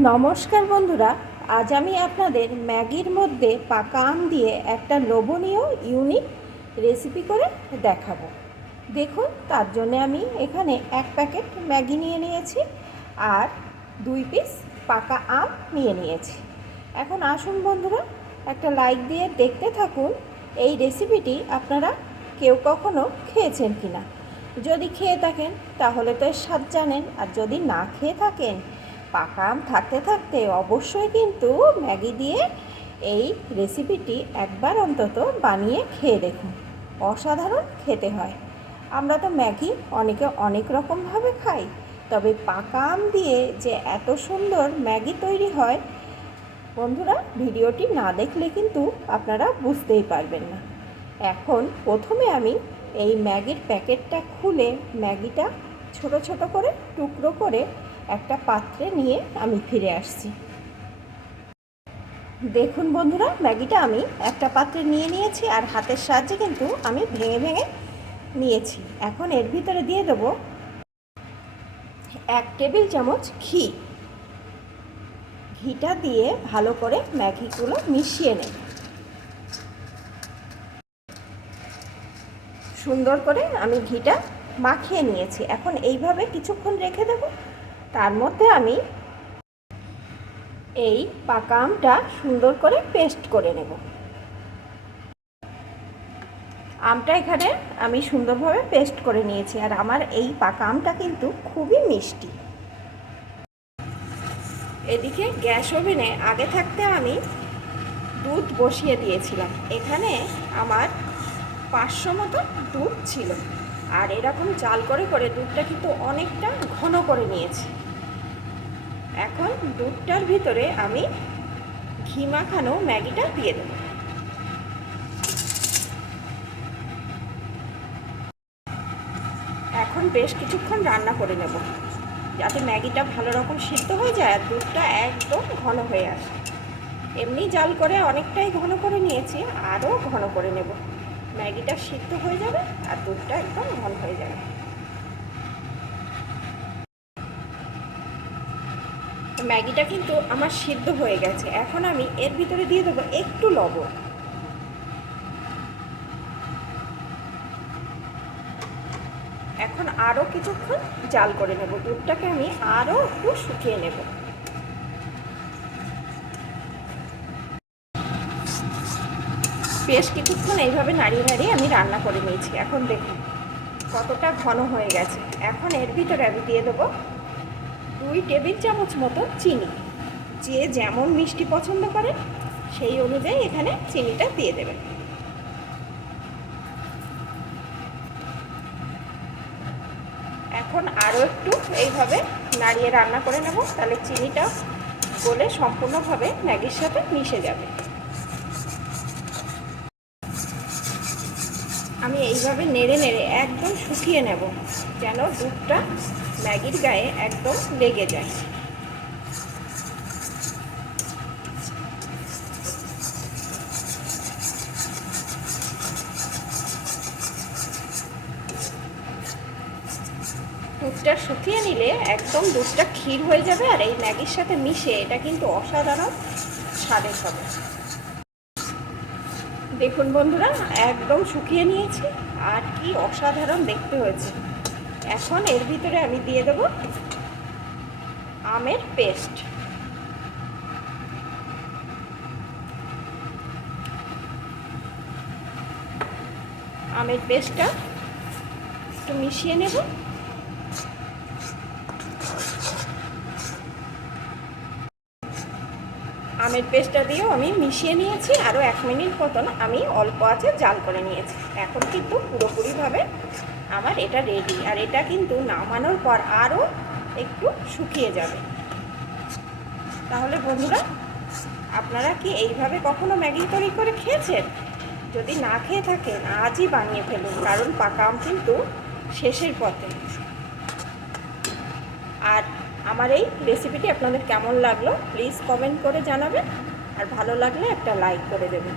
নমস্কার বন্ধুরা, আজ আমি আপনাদের ম্যাগির মধ্যে পাকা আম দিয়ে একটা লোভনীয় ইউনিক রেসিপি করে দেখাবো। দেখুন, তার জন্য আমি এখানে এক প্যাকেট ম্যাগি নিয়ে নিয়েছি আর দুই পিস পাকা আম নিয়ে নিয়েছি। এখন আসুন বন্ধুরা, একটা লাইক দিয়ে দেখতে থাকুন এই রেসিপিটি আপনারা কেউ কখনো খেয়েছেন কি না যদি খেয়ে থাকেন, তাহলে তো এর স্বাদ জানেন, আর যদি না খেয়ে থাকেন পাকা আম থাকতে থাকতে অবশ্যই কিন্তু ম্যাগি দিয়ে এই রেসিপিটি একবার অন্তত বানিয়ে খেয়ে দেখুন। অসাধারণ খেতে হয়। আমরা তো ম্যাগি অনেকে অনেক রকমভাবে খাই, তবে পাকা আম দিয়ে যে এত সুন্দর ম্যাগি তৈরি হয়, বন্ধুরা, ভিডিওটি না দেখলে কিন্তু আপনারা বুঝতেই পারবেন না। এখন প্রথমে আমি এই ম্যাগির প্যাকেটটা খুলে ম্যাগিটা ছোট ছোট করে টুকরো করে একটা পাত্রে নিয়ে আমি ফিরে আসছি। দেখুন বন্ধুরা, ম্যাগিটা আমি একটা পাত্রে নিয়ে নিয়েছি আর হাতের সাহায্যে কিন্তু আমি ভেঙে ভেঙে নিয়েছি। এখন এর ভিতরে দিয়ে দেবো এক টেবিল চামচ ঘি। ঘিটা দিয়ে ভালো করে ম্যাগিগুলো মিশিয়ে নেব। সুন্দর করে আমি ঘিটা মাখিয়ে নিয়েছি। এখন এইভাবে কিছুক্ষণ রেখে দেব। তার মধ্যে আমি এই পাকা আমটা সুন্দর করে পেস্ট করে নেব। আমটা এখানে আমি সুন্দরভাবে পেস্ট করে নিয়েছি আর আমার এই পাকা আমটা কিন্তু খুবই মিষ্টি। এদিকে গ্যাস ওভেনে আগে থাকতে আমি দুধ বসিয়ে দিয়েছিলাম। এখানে আমার পাঁচশো মতো দুধ ছিল। আর এরকম চাল করে করে দুধটা কিন্তু অনেকটা ঘন করে নিয়েছি। এখন দুধটার ভিতরে আমি ঘি মাখানো ম্যাগিটা দিয়ে দেবো। এখন বেশ কিছুক্ষণ রান্না করে নেব, যাতে ম্যাগিটা ভালো রকম সিদ্ধ হয়ে যায় আর দুধটা একদম ঘন হয়ে আসে। এমনি জাল করে অনেকটাই ঘন করে নিয়েছি, আরও ঘন করে নেব। ম্যাগিটা সিদ্ধ হয়ে যাবে আর দুধটা একদম ঘন হয়ে যাবে। ম্যাগিটা কিন্তু আমার সিদ্ধ হয়ে গেছে। এখন আমি এর ভিতরে দিয়ে দেবো একটু লবণ। এখন আরও কিছুক্ষণ জাল করে নেব। দুধটাকে আমি আরও একটু শুকিয়ে নেব। বেশ কিছুক্ষণ এইভাবে নাড়িয়ে নাড়িয়ে আমি রান্না করে নিয়েছি। এখন দেখুন, কতটা ঘন হয়ে গেছে। এখন এর ভিতরে আমি দিয়ে দেবো দুই টেবিল চামচ মতো চিনি। যে যেমন মিষ্টি পছন্দ করে, সেই অনুযায়ী এখানে চিনিটা দিয়ে দেবেন। এখন আরও একটু এইভাবে নাড়িয়ে রান্না করে নেব, তাহলে চিনিটা গলে সম্পূর্ণভাবে ম্যাগির সাথে মিশে যাবে। আমি এইভাবে নেড়ে নেড়ে একদম শুকিয়ে নেব, যেন দুধটা ম্যাগির গায়ে একদম লেগে যায়। দুধটা শুকিয়ে নিলে একদম দুধটা ক্ষীর হয়ে যাবে আর এই ম্যাগির সাথে মিশে এটা কিন্তু অসাধারণ স্বাদের হবে। দেখুন বন্ধুরা, একদম শুকিয়ে নিয়েছি। আর কি অসাধারণ দেখতে হয়েছে। এখন এর ভিতরে আমি দিয়ে দেব আমের পেস্ট। আমের পেস্টটা একটু মিশিয়ে নেব। আমের পেস্টটা দিয়েও আমি মিশিয়ে নিয়েছি, আরও এক মিনিট মতন আমি অল্প আছে জাল করে নিয়েছি। এখন কিন্তু পুরোপুরিভাবে আমার এটা রেডি আর এটা কিন্তু নামানোর পর আরও একটু শুকিয়ে যাবে। তাহলে বন্ধুরা, আপনারা কি এইভাবে কখনো ম্যাগি তৈরি করে খেয়েছেন? যদি না খেয়ে থাকেন, আজই বানিয়ে ফেলুন, কারণ পাকা আম কিন্তু শেষের পথে। আমার এই রেসিপিটি আপনাদের কেমন লাগল প্লিজ কমেন্ট করে জানাবেন। আর ভালো লাগলে একটা লাইক করে দেবেন।